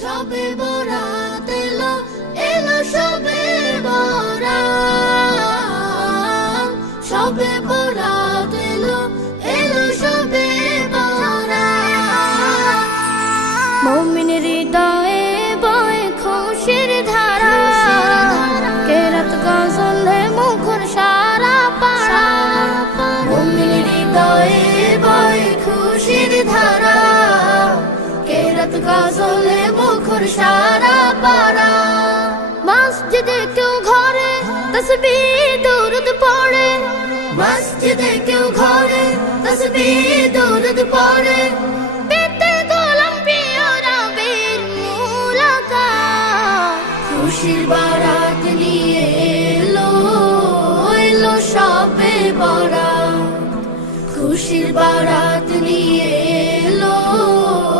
সবে বরাত এলো এলো সবে বরাত, সবে বরাত এলো এলো সবে বরাত। মুমিনের হৃদয়ে বয় খুশির ধারা, কেরাত গজলে মুখর সারা পাড়া। মুমিনের হৃদয়ে বয় খুশির ধারা, কেরাত গজলে মুখর সারা পাড়া। মসজিদে কেউ ঘরে তসবিহ দুরুদ পড়ে, মসজিদে কেউ ঘরে তসবিহ দুরুদ পড়ে। পেতে গোলাম প্রিয় নবীর মুলাকাত, খুশির বারাত নিয়ে এলো এলো সবে বরাত, খুশির বারাত